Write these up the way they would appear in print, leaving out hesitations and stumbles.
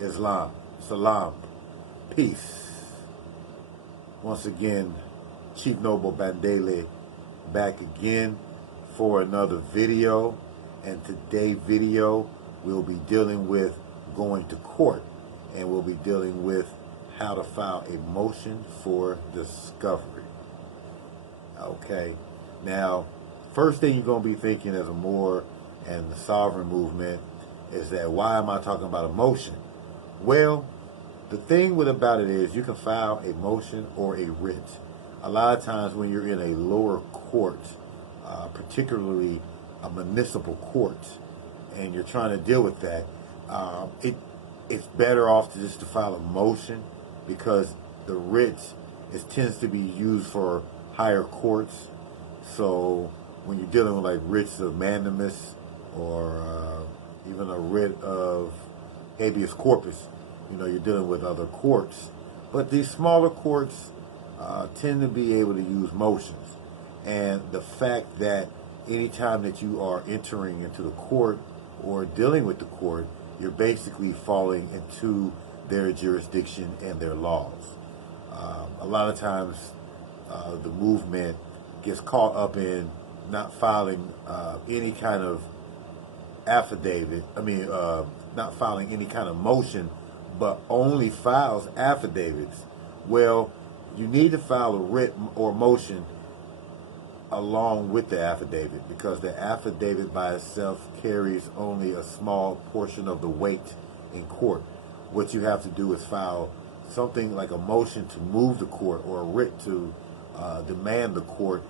Islam, Salam, peace. Once again, Chief Noble Bandele back again for another video. And today's video, we'll be dealing with going to court, and we'll be dealing with how to file a motion for discovery. Okay, now, first thing you're going to be thinking as a Moor and the sovereign movement is that, why am I talking about a motion? Well, the thing about it is you can file a motion or a writ. A lot of times when you're in a lower court, particularly a municipal court, and you're trying to deal with that, it's better off to just to file a motion, because the writ tends to be used for higher courts. So when you're dealing with like writs of mandamus or even a writ of habeas corpus, you're dealing with other courts. But these smaller courts tend to be able to use motions. And the fact that anytime that you are entering into the court or dealing with the court, you're basically falling into their jurisdiction and their laws. A lot of times the movement gets caught up in not filing any kind of affidavit, not filing any kind of motion, but only files affidavits. Well, you need to file a writ or motion along with the affidavit, because the affidavit by itself carries only a small portion of the weight in court. What you have to do is file something like a motion to move the court, or a writ to demand the court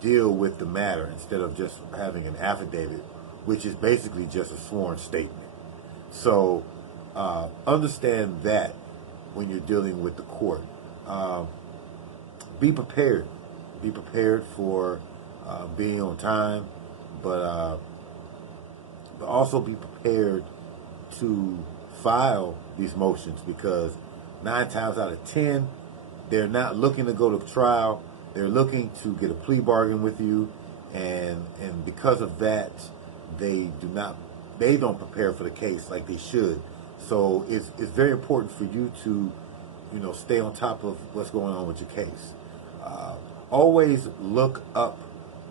deal with the matter, instead of just having an affidavit, which is basically just a sworn statement. So understand that when you're dealing with the court. Be prepared. Be prepared for being on time, but also be prepared to file these motions, because 9 times out of 10, they're not looking to go to trial. They're looking to get a plea bargain with you, and because of that, they don't prepare for the case like they should. So it's very important for you to stay on top of what's going on with your case. Always look up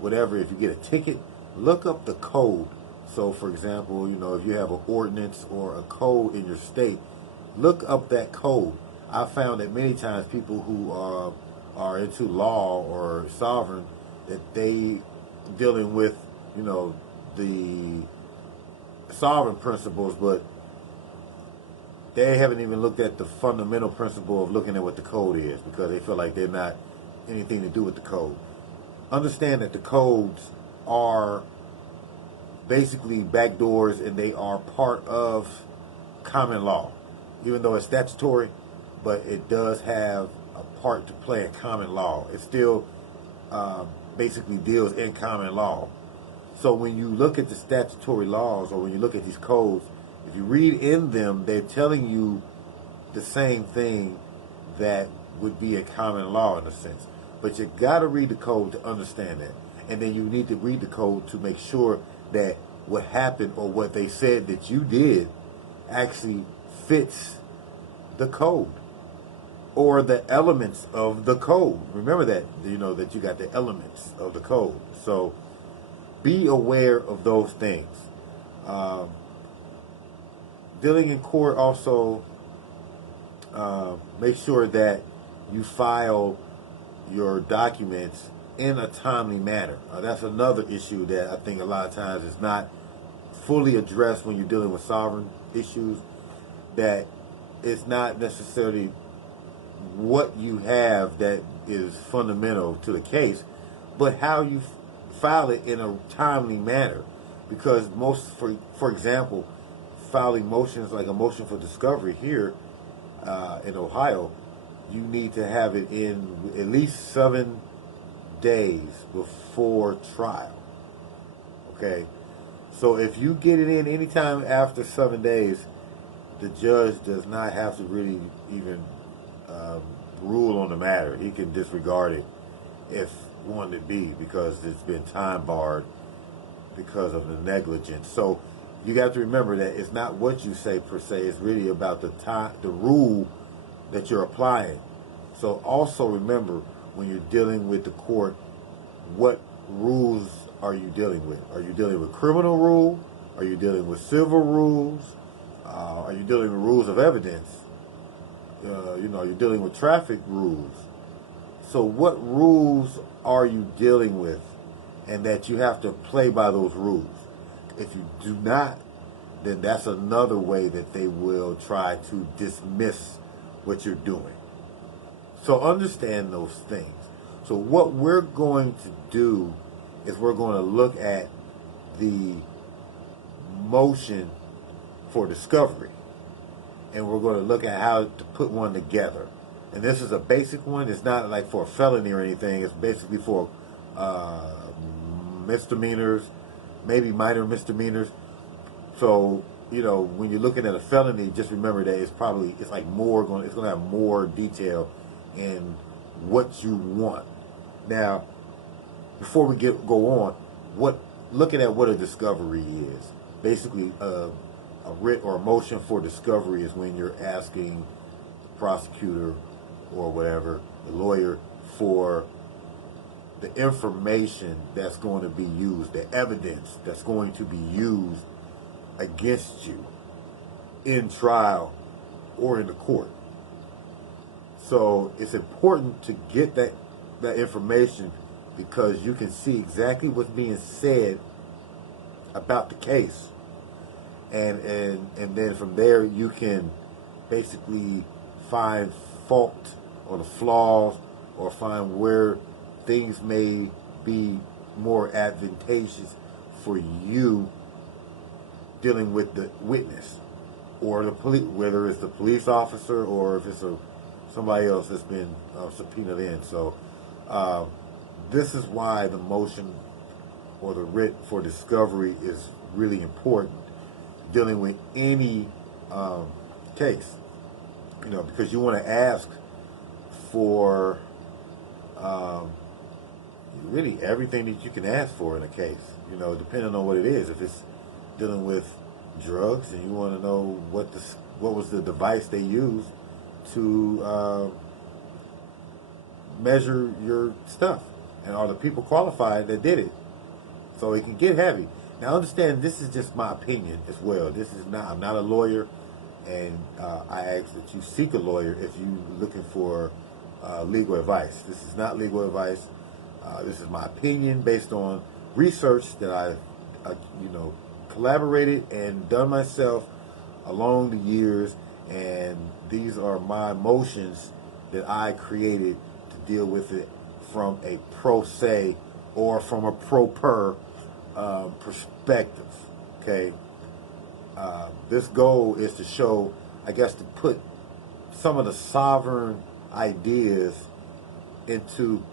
whatever. If you get a ticket, look up the code. So for example, if you have an ordinance or a code in your state, look up that code. I found that many times people who are into law or sovereign, that they dealing with the sovereign principles, but they haven't even looked at the fundamental principle of looking at what the code is, because they feel like they're not anything to do with the code. Understand that the codes are basically backdoors, and they are part of common law, even though it's statutory, but it does have a part to play in common law. It still basically deals in common law. So when you look at the statutory laws, or when you look at these codes, if you read in them, they're telling you the same thing that would be a common law in a sense. But you got to read the code to understand that. And then you need to read the code to make sure that what happened, or what they said that you did, actually fits the code, or the elements of the code. Remember that, that you got the elements of the code. So be aware of those things. Dealing in court also, make sure that you file your documents in a timely manner. That's another issue that I think a lot of times is not fully addressed when you're dealing with sovereign issues, that it's not necessarily what you have that is fundamental to the case, but how you file it in a timely manner. Because for example, filing motions like a motion for discovery here in Ohio, you need to have it in at least 7 days before trial. Okay, so if you get it in anytime after 7 days, the judge does not have to really even rule on the matter. He can disregard it if wanted to be, because it's been time barred because of the negligence. So you got to remember that it's not what you say per se. It's really about the rule that you're applying. So also remember when you're dealing with the court, what rules are you dealing with? Are you dealing with criminal rule? Are you dealing with civil rules? Are you dealing with rules of evidence? You're dealing with traffic rules. So what rules are you dealing with, and that you have to play by those rules? If you do not, then that's another way that they will try to dismiss what you're doing. So understand those things. So what we're going to do is we're going to look at the motion for discovery, and we're going to look at how to put one together. And this is a basic one. It's not like for a felony or anything. It's basically for misdemeanors, maybe minor misdemeanors. So, when you're looking at a felony, just remember that it's going to have more detail in what you want. Now, before we go on, looking at what a discovery is. Basically, a writ or a motion for discovery is when you're asking the prosecutor or whatever, the lawyer, for the information that's going to be used, the evidence that's going to be used against you in trial or in the court. So it's important to get that information, because you can see exactly what's being said about the case. And then from there you can basically find fault or the flaws, or find where things may be more advantageous for you dealing with the witness or the police, whether it's the police officer or if it's somebody else that's been subpoenaed in. So this is why the motion or the writ for discovery is really important dealing with any case, because you want to ask for really everything that you can ask for in a case, depending on what it is. If it's dealing with drugs and you want to know what was the device they used to measure your stuff, and are the people qualified that did it. So it can get heavy. Now understand, this is just my opinion as well. I'm not a lawyer, and I ask that you seek a lawyer if you're looking for legal advice. This is not legal advice. This is my opinion based on research that I collaborated and done myself along the years, and these are my motions that I created to deal with it from a pro se or from a pro per perspective. Okay, this goal is to show, I guess, to put some of the sovereign ideas into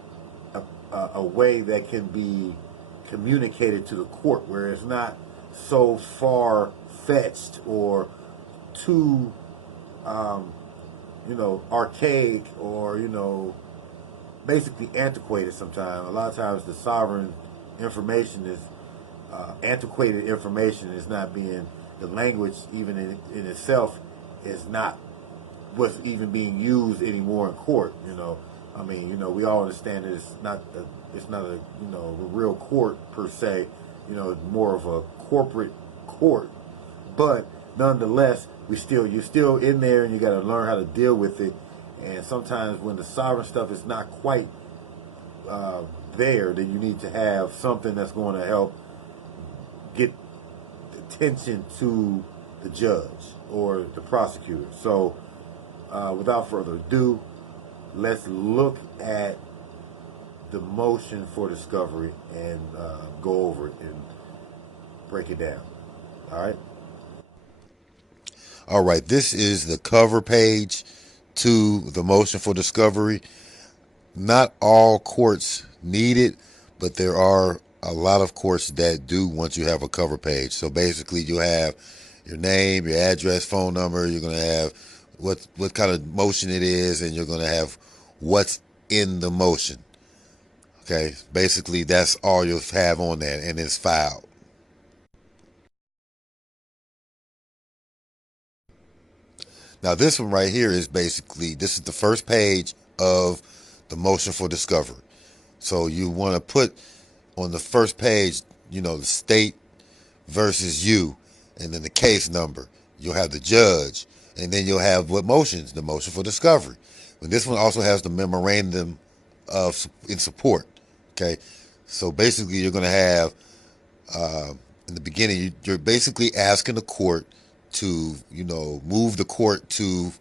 a way that can be communicated to the court, where it's not so far-fetched or too, archaic or, basically antiquated sometimes. A lot of times the sovereign information is antiquated information, is not being, the language even in itself is not what's even being used anymore in court. We all understand that it's not a real court per se. More of a corporate court, but nonetheless, you're still in there, and you got to learn how to deal with it. And sometimes when the sovereign stuff is not quite there, then you need to have something that's going to help get attention to the judge or the prosecutor. So without further ado, let's look at the motion for discovery and go over it and break it down. All right, this is the cover page to the motion for discovery. Not all courts need it, but there are a lot of courts that do once you have a cover page. So basically you have your name, your address, phone number. You're going to have what kind of motion it is, and you're going to have what's in the motion. Okay, basically that's all you'll have on that, and it's filed. Now, this one right here is basically, this is the first page of the motion for discovery. So you want to put on the first page, the state versus you, and then the case number. You'll have the judge, and then you'll have what motions? The motion for discovery. And this one also has the memorandum of in support. Okay, so basically you're going to have in the beginning you're basically asking the court to move the court to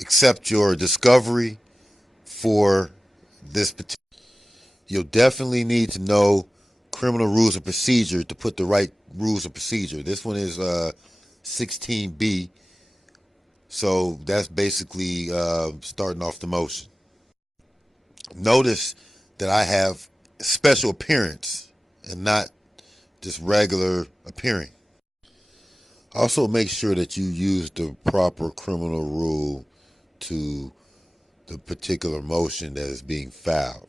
accept your discovery for this particular. You'll definitely need to know criminal rules of procedure to put the right rules of procedure. This one is 16B, so that's basically starting off the motion. Notice that I have special appearance and not just regular appearing. Also, make sure that you use the proper criminal rule to the particular motion that is being filed.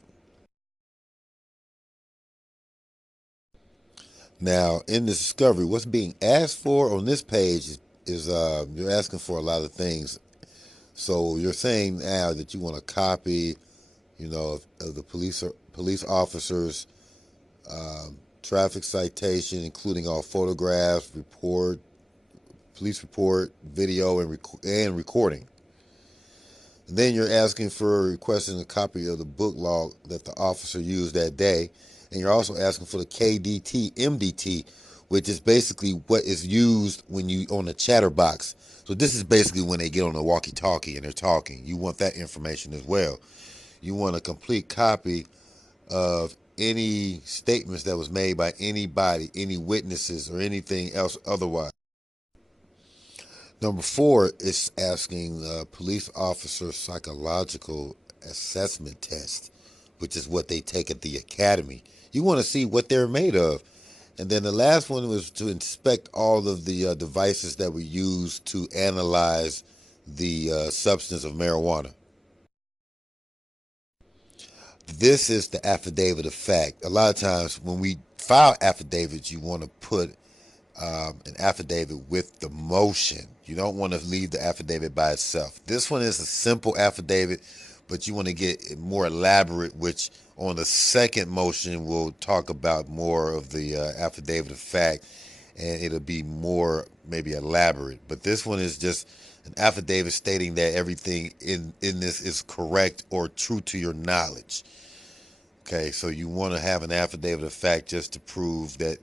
Now, in the discovery, what's being asked for on this page is you're asking for a lot of things. So you're saying now that you want a copy, of the police officers' traffic citation, including all photographs, police report, video, and recording. And then you're asking for requesting a copy of the book log that the officer used that day. And you're also asking for the KDT, MDT, which is basically what is used when you on the chatterbox. So this is basically when they get on the walkie-talkie and they're talking. You want that information as well. You want a complete copy of any statements that was made by anybody, any witnesses, or anything else otherwise. Number 4 is asking police officer psychological assessment test, which is what they take at the academy. You want to see what they're made of. And then the last one was to inspect all of the devices that were used to analyze the substance of marijuana. This is the affidavit of fact. A lot of times when we file affidavits, you want to put an affidavit with the motion. You don't want to leave the affidavit by itself. This one is a simple affidavit, but you want to get it more elaborate, which on the second motion we'll talk about more of the affidavit of fact, and it'll be more maybe elaborate. But this one is just an affidavit stating that everything in this is correct or true to your knowledge. Okay, so you want to have an affidavit of fact just to prove that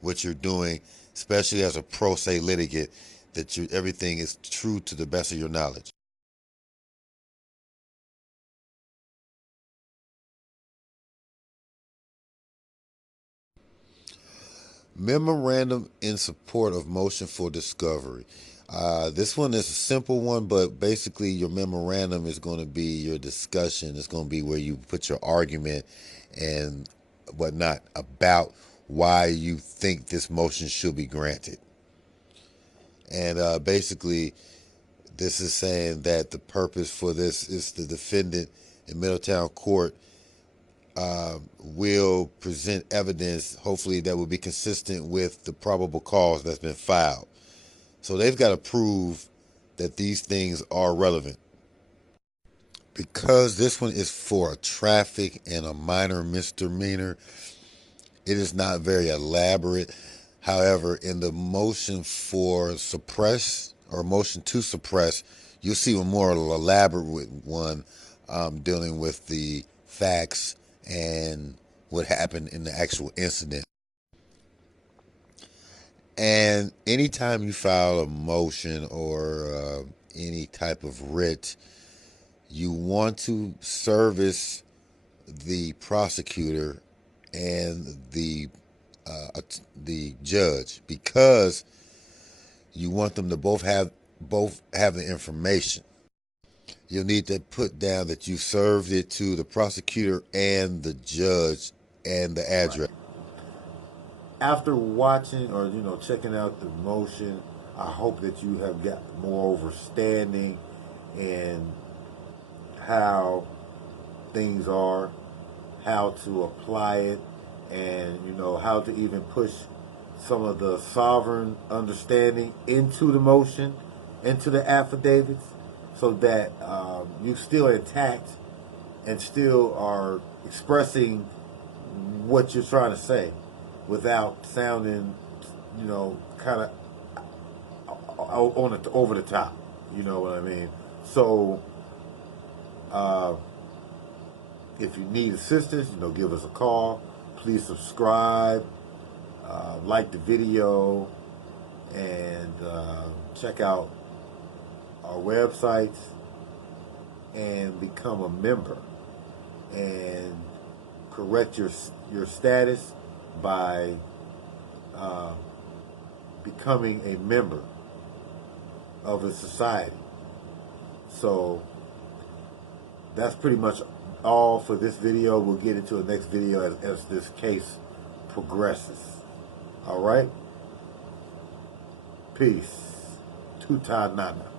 what you're doing, especially as a pro se litigant, that everything is true to the best of your knowledge. Memorandum in support of motion for discovery. This one is a simple one, but basically your memorandum is going to be your discussion. It's going to be where you put your argument and whatnot about why you think this motion should be granted. And basically, this is saying that the purpose for this is the defendant in Middletown Court will present evidence, hopefully, that will be consistent with the probable cause that's been filed. So they've got to prove that these things are relevant. Because this one is for a traffic and a minor misdemeanor, it is not very elaborate. However, in the motion for suppress or motion to suppress, you'll see a more elaborate one dealing with the facts and what happened in the actual incident. And anytime you file a motion or any type of writ, you want to service the prosecutor and the judge, because you want them to both have the information. You'll need to put down that you served it to the prosecutor and the judge and the address. After watching or checking out the motion, I hope that you have got more understanding in how things are, how to apply it, and how to even push some of the sovereign understanding into the motion. into the affidavits so that you still intact and still are expressing what you're trying to say without sounding, you know, kind of over the top. You know what I mean? So, if you need assistance, you know, give us a call. Please subscribe, like the video, and check out our websites and become a member and correct your status by becoming a member of a society. So that's pretty much all for this video. We'll get into the next video as this case progresses. All right? Peace. Tuta Nana.